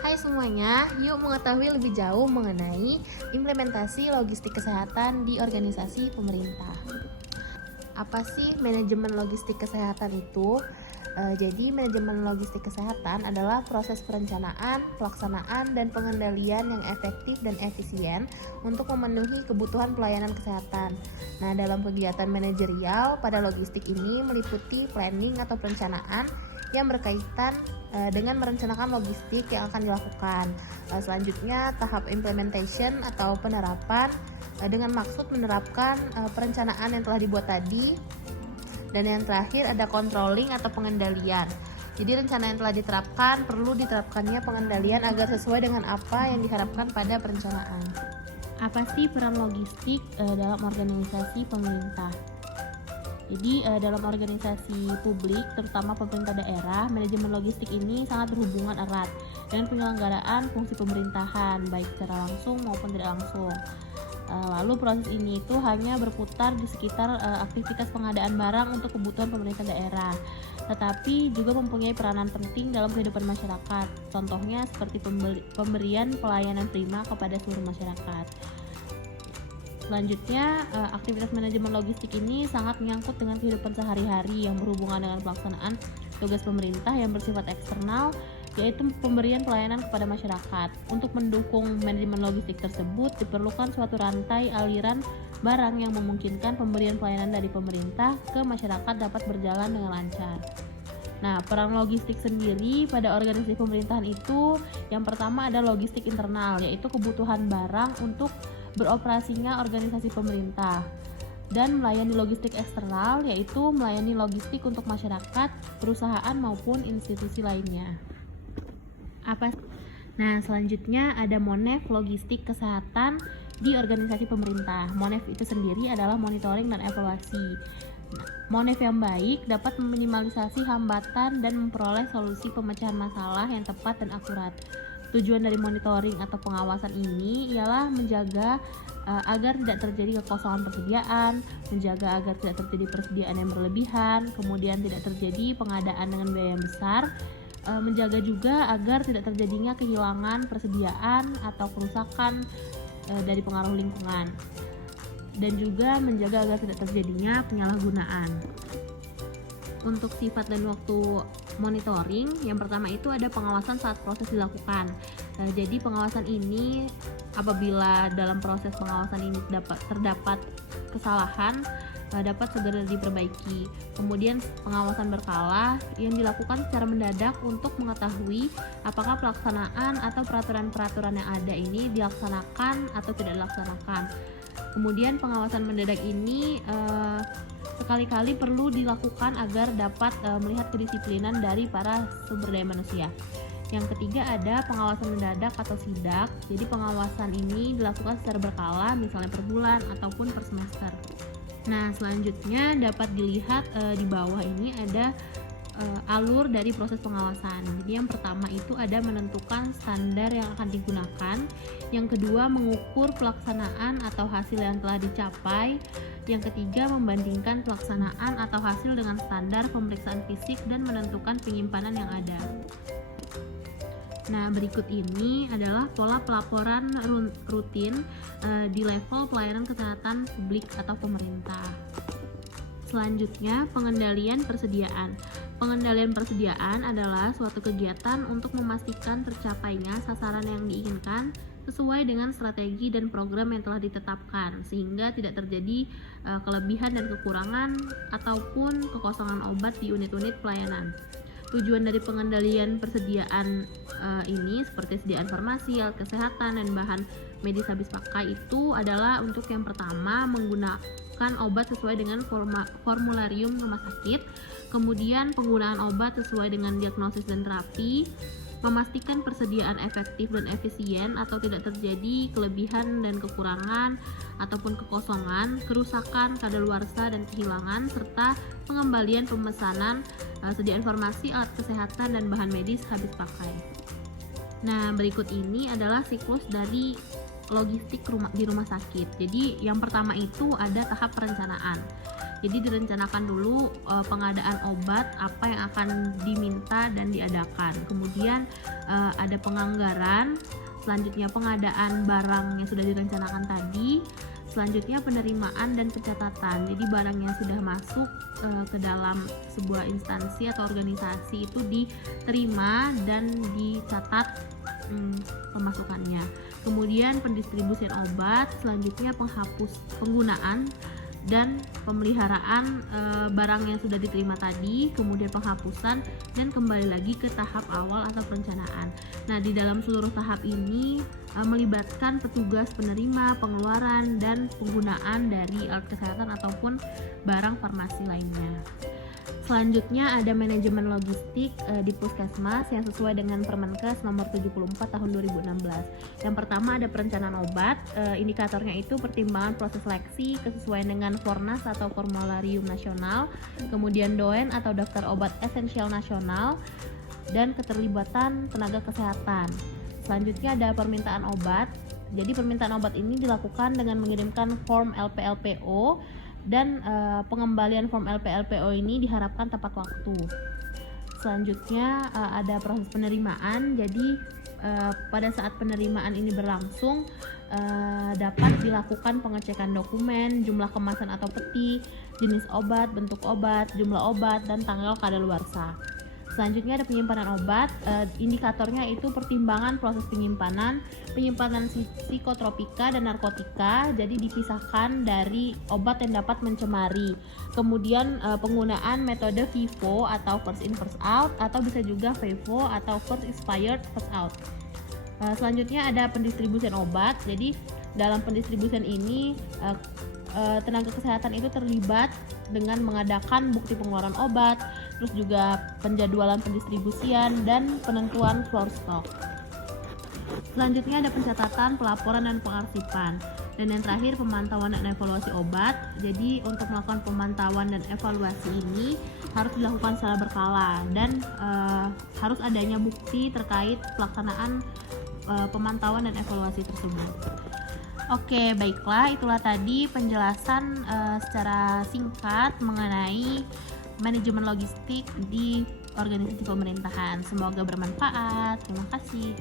Hai semuanya, yuk mengetahui lebih jauh mengenai implementasi logistik kesehatan di organisasi pemerintah. Apa sih manajemen logistik kesehatan itu? Jadi manajemen logistik kesehatan adalah proses perencanaan, pelaksanaan, dan pengendalian yang efektif dan efisien untuk memenuhi kebutuhan pelayanan kesehatan. Nah, dalam kegiatan manajerial pada logistik ini meliputi planning atau perencanaan yang berkaitan dengan merencanakan logistik yang akan dilakukan. Selanjutnya tahap implementation atau penerapan dengan maksud menerapkan perencanaan yang telah dibuat tadi. Dan yang terakhir ada controlling atau pengendalian. Jadi rencana yang telah diterapkan perlu diterapkannya pengendalian agar sesuai dengan apa yang diharapkan pada perencanaan. Apa sih peran logistik dalam organisasi pemerintah? Jadi dalam organisasi publik, terutama pemerintah daerah, manajemen logistik ini sangat berhubungan erat dengan penyelenggaraan fungsi pemerintahan, baik secara langsung maupun tidak langsung. Lalu proses ini itu hanya berputar di sekitar aktivitas pengadaan barang untuk kebutuhan pemerintah daerah, tetapi juga mempunyai peranan penting dalam kehidupan masyarakat. Contohnya seperti pemberian pelayanan prima kepada seluruh masyarakat. Selanjutnya, aktivitas manajemen logistik ini sangat menyangkut dengan kehidupan sehari-hari yang berhubungan dengan pelaksanaan tugas pemerintah yang bersifat eksternal, yaitu pemberian pelayanan kepada masyarakat. Untuk mendukung manajemen logistik tersebut, diperlukan suatu rantai aliran barang yang memungkinkan pemberian pelayanan dari pemerintah ke masyarakat dapat berjalan dengan lancar. Nah, peran logistik sendiri pada organisasi pemerintahan itu, yang pertama ada logistik internal, yaitu kebutuhan barang untuk beroperasinya organisasi pemerintah, dan melayani logistik eksternal, yaitu melayani logistik untuk masyarakat, perusahaan maupun institusi lainnya. Nah, selanjutnya ada Monef logistik kesehatan di organisasi pemerintah. Monef itu sendiri adalah monitoring dan evaluasi. Monef yang baik dapat meminimalisasi hambatan dan memperoleh solusi pemecahan masalah yang tepat dan akurat. Tujuan dari monitoring atau pengawasan ini ialah menjaga agar tidak terjadi kekosongan persediaan, menjaga agar tidak terjadi persediaan yang berlebihan, kemudian tidak terjadi pengadaan dengan biaya yang besar, menjaga juga agar tidak terjadinya kehilangan persediaan atau kerusakan dari pengaruh lingkungan, dan juga menjaga agar tidak terjadinya penyalahgunaan. Untuk sifat dan waktu monitoring, yang pertama itu ada pengawasan saat proses dilakukan. Jadi pengawasan ini apabila dalam proses pengawasan ini terdapat kesalahan, dapat segera diperbaiki. Kemudian pengawasan berkala yang dilakukan secara mendadak untuk mengetahui apakah pelaksanaan atau peraturan-peraturan yang ada ini dilaksanakan atau tidak dilaksanakan. Kemudian pengawasan mendadak ini sekali-kali perlu dilakukan agar dapat melihat kedisiplinan dari para sumber daya manusia. Yang ketiga ada pengawasan mendadak atau sidak. Jadi pengawasan ini dilakukan secara berkala, misalnya per bulan ataupun per semester. Nah, selanjutnya dapat dilihat di bawah ini ada alur dari proses pengawasan. Jadi yang pertama itu ada menentukan standar yang akan digunakan. Yang kedua mengukur pelaksanaan atau hasil yang telah dicapai. Yang ketiga membandingkan pelaksanaan atau hasil dengan standar pemeriksaan fisik dan menentukan penyimpanan yang ada. Nah, berikut ini adalah pola pelaporan rutin di level pelayanan kesehatan publik atau pemerintah. Selanjutnya, pengendalian persediaan. Pengendalian persediaan adalah suatu kegiatan untuk memastikan tercapainya sasaran yang diinginkan sesuai dengan strategi dan program yang telah ditetapkan, sehingga tidak terjadi kelebihan dan kekurangan ataupun kekosongan obat di unit-unit pelayanan. Tujuan dari pengendalian persediaan ini seperti sediaan farmasi, alat kesehatan, dan bahan medis habis pakai itu adalah untuk yang pertama menggunakan obat sesuai dengan formularium rumah sakit, kemudian penggunaan obat sesuai dengan diagnosis dan terapi, memastikan persediaan efektif dan efisien atau tidak terjadi kelebihan dan kekurangan ataupun kekosongan, kerusakan, kadaluarsa, dan kehilangan, serta pengembalian pemesanan sediaan farmasi, alat kesehatan, dan bahan medis habis pakai. Nah, berikut ini adalah siklus dari logistik di rumah sakit. Jadi yang pertama itu ada tahap perencanaan. Jadi direncanakan dulu pengadaan obat apa yang akan diminta dan diadakan. Kemudian ada penganggaran, selanjutnya pengadaan barang yang sudah direncanakan tadi, selanjutnya penerimaan dan pencatatan. Jadi barang yang sudah masuk ke dalam sebuah instansi atau organisasi itu diterima dan dicatat pemasukannya. Kemudian pendistribusian obat, selanjutnya penggunaan dan pemeliharaan barang yang sudah diterima tadi, kemudian penghapusan dan kembali lagi ke tahap awal atau perencanaan. Nah, di dalam seluruh tahap ini melibatkan petugas penerima, pengeluaran dan penggunaan dari alat kesehatan ataupun barang farmasi lainnya. Selanjutnya ada manajemen logistik di puskesmas yang sesuai dengan Permenkes nomor 74 tahun 2016. Yang pertama ada perencanaan obat, indikatornya itu pertimbangan proses seleksi kesesuaian dengan Fornas atau Formularium Nasional, kemudian DOEN atau Daftar Obat Esensial Nasional, dan keterlibatan tenaga kesehatan. Selanjutnya ada permintaan obat. Jadi permintaan obat ini dilakukan dengan mengirimkan form LPLPO dan pengembalian form LPLPO ini diharapkan tepat waktu. Selanjutnya ada proses penerimaan. Jadi pada saat penerimaan ini berlangsung dapat dilakukan pengecekan dokumen, jumlah kemasan atau peti, jenis obat, bentuk obat, jumlah obat, dan tanggal kadaluarsa. Selanjutnya ada penyimpanan obat, indikatornya itu pertimbangan proses penyimpanan psikotropika dan narkotika, jadi dipisahkan dari obat yang dapat mencemari. Kemudian penggunaan metode FIFO atau first in first out, atau bisa juga FIFO atau first expired first out. Selanjutnya ada pendistribusian obat, jadi dalam pendistribusian ini tenaga kesehatan itu terlibat dengan mengadakan bukti pengeluaran obat, terus juga penjadwalan pendistribusian dan penentuan floor stock. Selanjutnya ada pencatatan, pelaporan, dan pengarsipan. Dan yang terakhir pemantauan dan evaluasi obat. Jadi untuk melakukan pemantauan dan evaluasi ini harus dilakukan secara berkala dan harus adanya bukti terkait pelaksanaan pemantauan dan evaluasi tersebut. Oke, baiklah, itulah tadi penjelasan secara singkat mengenai manajemen logistik di organisasi pemerintahan. Semoga bermanfaat. Terima kasih.